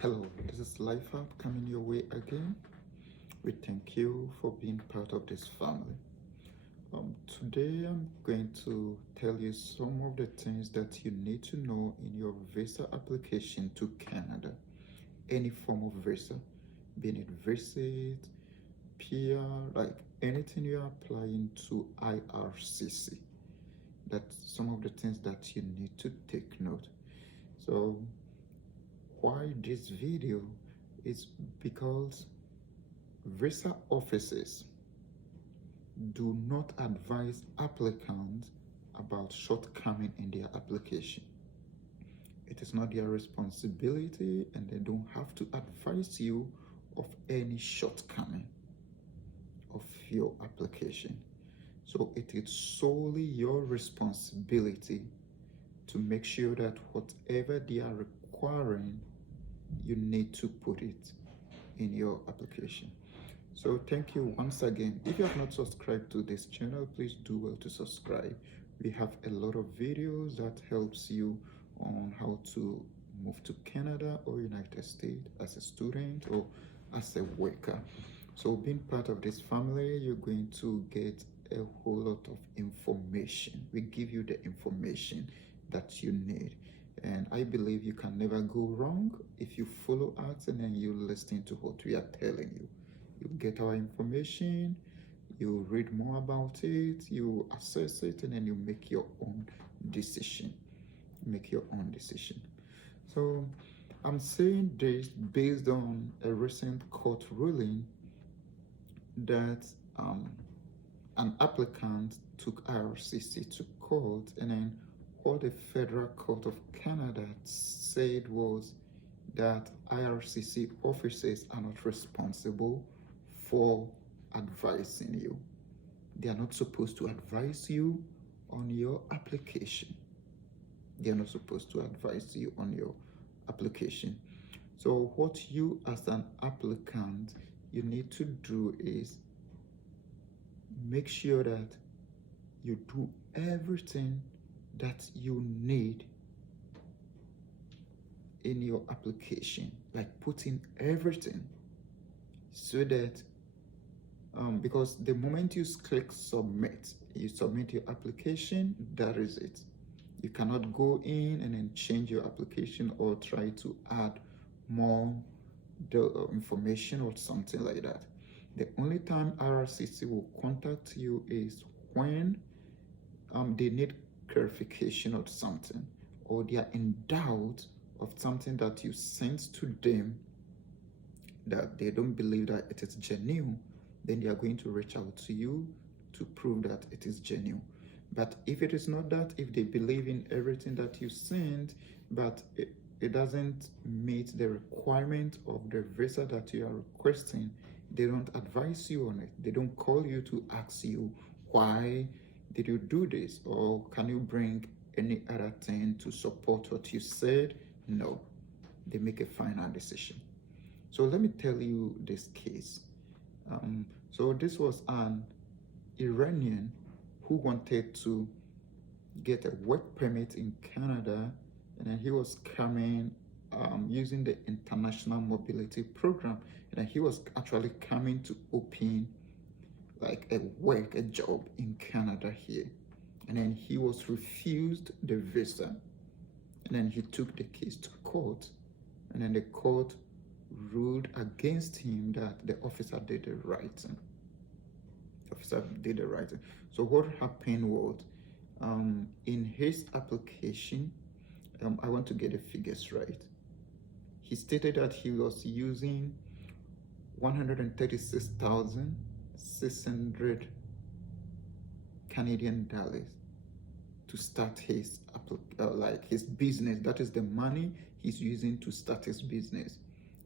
Hello, this is Life App coming your way again. We thank you for being part of this family. Today I'm going to tell you some of the things that you need to know in your visa application to Canada. Any form of visa, being it visit, PR, like anything you're applying to IRCC. That's some of the things that you need to take note. So why this video is because visa offices do not advise applicants about shortcoming in their application. It is not their responsibility, and they don't have to advise you of any shortcoming of your application. So it is solely your responsibility to make sure that whatever they are requiring, you need to put it in your application. So thank you once again. If you have not subscribed to this channel, please do well to subscribe. We have a lot of videos that helps you on how to move to Canada or United States as a student or as a worker. So being part of this family, you're going to get a whole lot of information. We give you the information that you need. And I believe you can never go wrong if you follow us and then you listen to what we are telling you. You get our information, you read more about it, you assess it, and then you make your own decision. So I'm saying this based on a recent court ruling that an applicant took IRCC to court, and then what the Federal Court of Canada said was that IRCC officers are not responsible for advising you. They are not supposed to advise you on your application. So what you as an applicant, you need to do is make sure that you do everything that you need in your application, like put in everything, so that because the moment you click submit, you submit your application, that is it. You cannot go in and then change your application or try to add more information or something like that. The only time IRCC will contact you is when they need clarification of something, or they are in doubt of something that you sent to them that they don't believe that it is genuine. Then they are going to reach out to you to prove that it is genuine. But if it is not that, if they believe in everything that you sent, but it doesn't meet the requirement of the visa that you are requesting, they don't advise you on it. They don't call you to ask you, why did you do this? Or can you bring any other thing to support what you said? No, they make a final decision. So let me tell you this case. So this was an Iranian who wanted to get a work permit in Canada, and then he was coming using the International Mobility Program, and then he was actually coming to open like a job in Canada here, and then he was refused the visa, and then he took the case to court, and then the court ruled against him that the officer did the right thing. So what happened was, in his application, I want to get the figures right. He stated that he was using 136,600 Canadian dollars to start his his business. That is the money he's using to start his business.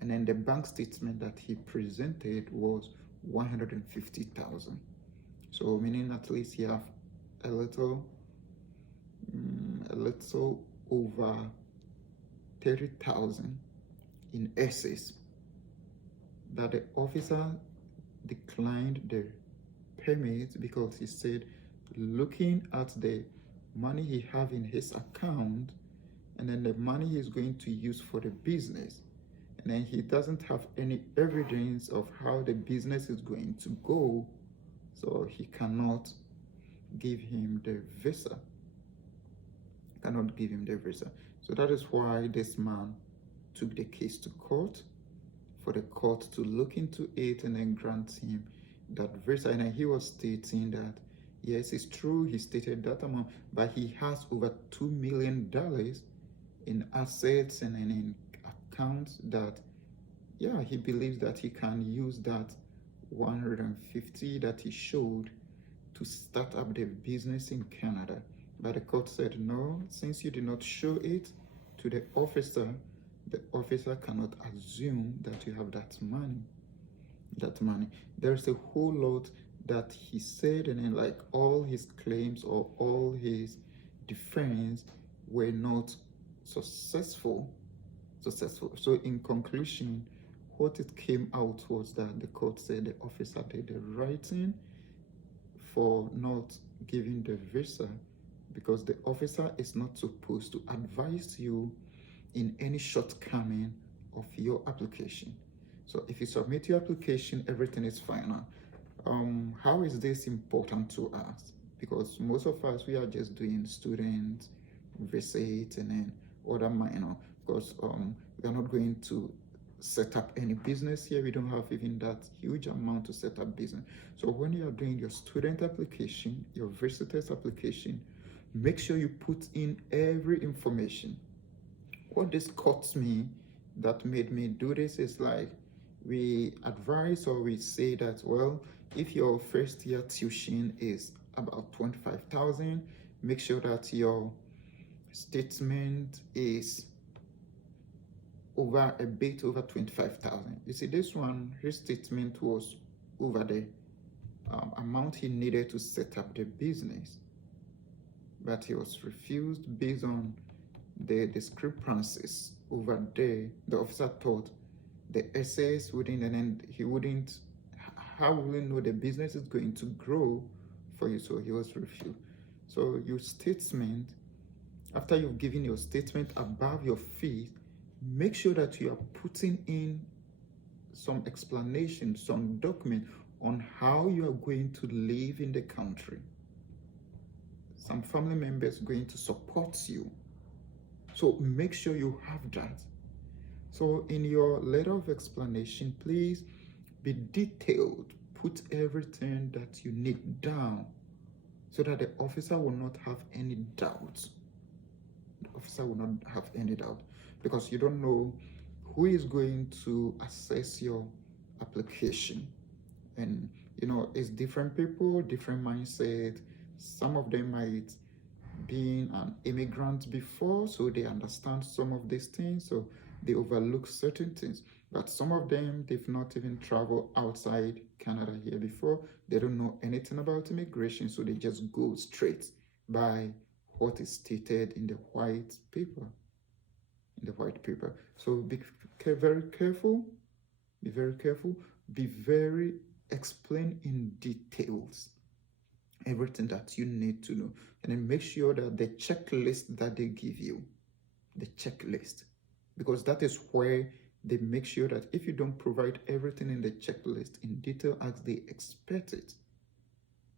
And then the bank statement that he presented was 150,000. So meaning at least he have a little over 30,000 in excess, that the officer declined the permit because he said, looking at the money he have in his account and then the money he's going to use for the business, and then he doesn't have any evidence of how the business is going to go, so he cannot give him the visa. Cannot give him the visa. So that is why this man took the case to court, for the court to look into it and then grant him that visa. And he was stating that yes, it's true, he stated that amount, but he has over $2 million in assets and in accounts that, yeah, he believes that he can use that 150 that he showed to start up the business in Canada. But the court said, no, since you did not show it to the officer cannot assume that you have that money. There's a whole lot that he said, and then like all his claims or all his defense were not successful. So in conclusion, what it came out was that the court said the officer did the right thing for not giving the visa, because the officer is not supposed to advise you in any shortcoming of your application. So if you submit your application, everything is final. How is this important to us? Because most of us, we are just doing student visit and then other minor. Because we are not going to set up any business here. We don't have even that huge amount to set up business. So when you are doing your student application, your visitor's application, make sure you put in every information. What this cost me, that made me do this, is like we advise or we say that, well, if your first year tuition is about 25,000, make sure that your statement is over a bit over 25,000. You see, this one, his statement was over the amount he needed to set up the business, but he was refused based on the discrepancies over there. The officer thought the essays wouldn't, and then he wouldn't, how will you know the business is going to grow for you? So he was refused. So your statement, after you've given your statement above your fee, make sure that you are putting in some explanation, some document on how you are going to live in the country. Some family members going to support you. So make sure you have that. So in your letter of explanation, please be detailed. Put everything that you need down so that the officer will not have any doubts. The officer will not have any doubt, because you don't know who is going to assess your application. And you know, it's different people, different mindset. Some of them might be an immigrant before, so they understand some of these things, so they overlook certain things. But some of them, they've not even traveled outside Canada here before. They don't know anything about immigration, so they just go straight by what is stated in the white paper. So be very careful. Be very careful. Be very explain in details everything that you need to know, and then make sure that the checklist that they give you, the checklist, because that is where they make sure that if you don't provide everything in the checklist in detail as they expect it,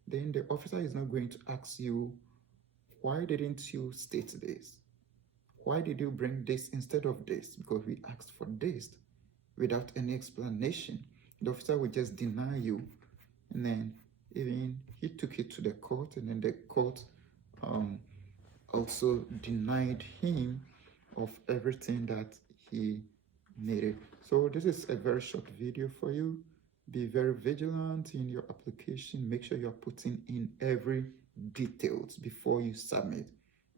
then the officer is not going to ask you, why didn't you state this? Why did you bring this instead of this? Because we asked for this, without any explanation. The officer will just deny you. And then even he took it to the court, and then the court also denied him of everything that he needed. So this is a very short video for you. Be very vigilant in your application. Make sure you're putting in every details before you submit,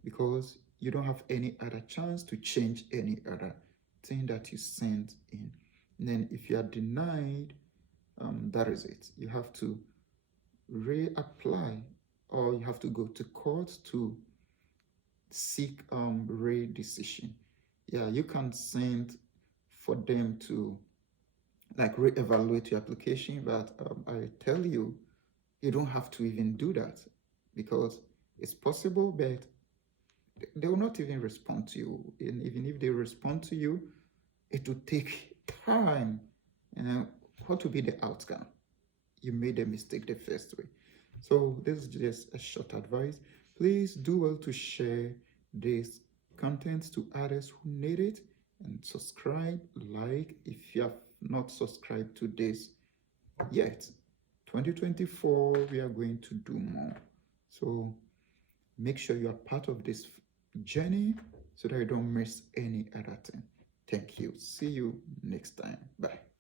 because you don't have any other chance to change any other thing that you sent in. And then if you are denied, that is it. You have to reapply, or you have to go to court to seek re-decision. Yeah, you can send for them to like re-evaluate your application, but I tell you, you don't have to even do that, because it's possible, but they will not even respond to you. And even if they respond to you, it will take time. And what will be the outcome? You made a mistake the first way. So this is just a short advice. Please do well to share this content to others who need it, and subscribe, like if you have not subscribed to this yet. 2024, we are going to do more. So make sure you are part of this journey so that you don't miss any other thing. Thank you. See you next time. Bye.